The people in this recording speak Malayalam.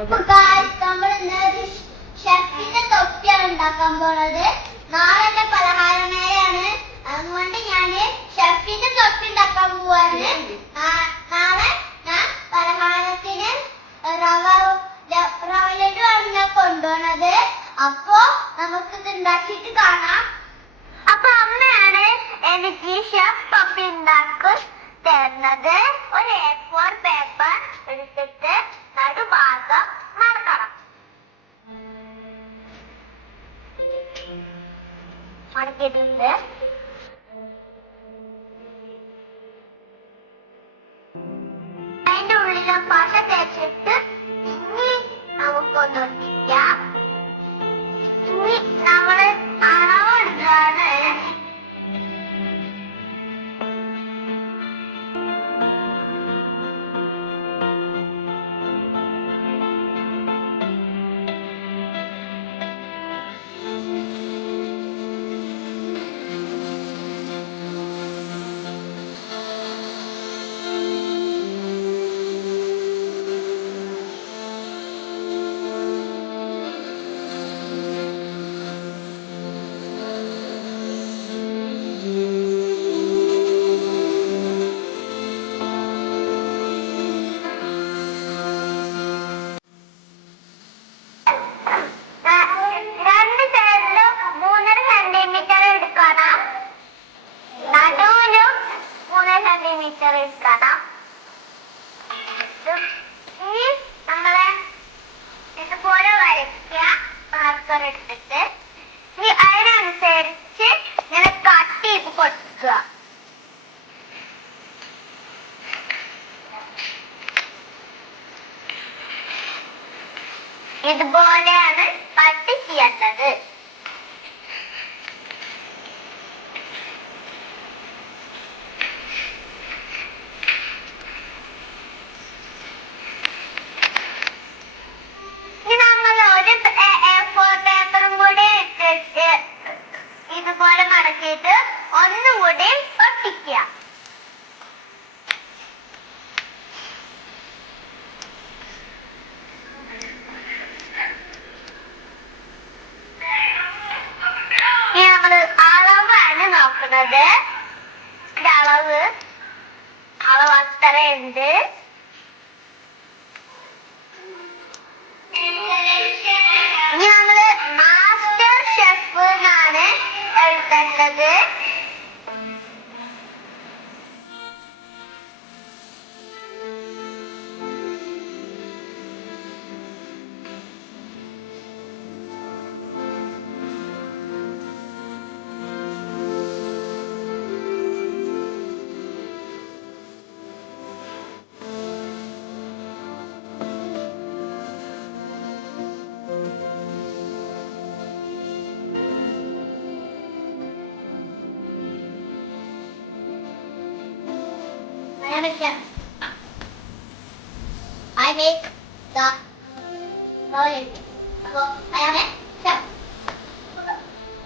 അപ്പൊ guys, നമ്മൾ ഇന്നൊരു ഷെഫിന്റെ തൊപ്പിയാണ് ഉണ്ടാക്കാൻ പോണത്. നാളെ എന്റെ പലഹാരമേളയാണ്, അതുകൊണ്ട് ഞാന് ഷെഫിന്റെ തൊപ്പി ഉണ്ടാക്കാൻ പോവാണ്. നാളെ ഞാൻ പലഹാരത്തിന് റവ ലഡുവാണ് ഞാൻ കൊണ്ടുപോണത്. അപ്പൊ നമുക്കിത് ഉണ്ടാക്കിയിട്ട് കാണാം. അപ്പൊ അമ്മയാണ് എനിക്ക് ഷെഫ് തൊപ്പി ഉണ്ടാക്കി തരുന്നത്. ഒരു A4 പേപ്പർ എടുത്തിട്ട് നടുഭാഗം മടക്കണം. മടക്കിയിട്ടുണ്ട്. അതിന്റെ ഉള്ളിലെ പശ തേച്ചിട്ട് ഇനി നമുക്കൊന്ന് ഒട്ടിക്കാം. ഇനി നമ്മള് അളവെടുത്താണ്. നമ്മളെ ഇതുപോലെ വരയ്ക്കുക. മാർക്കർ എടുത്തിട്ട് അതിനനുസരിച്ച് ഇങ്ങനെ കട്ട് ചെയ്ത് കൊടുക്കുക. ഇതുപോലെയാണ് കട്ട് ചെയ്യേണ്ടത്. ഇതുപോലെ മടക്കിയിട്ട് ഒന്നുകൂടി ഒട്ടിക്കുക. ഇനി നമ്മള് അളവാണ് നോക്കുന്നത്. അളവ് അത്രയുണ്ട്. ഇനി നമ്മള് മാസ്റ്റർ ഷെഫ് എന്നാണ് എഴുതേണ്ടത്. I make the royalty. So I am a chef.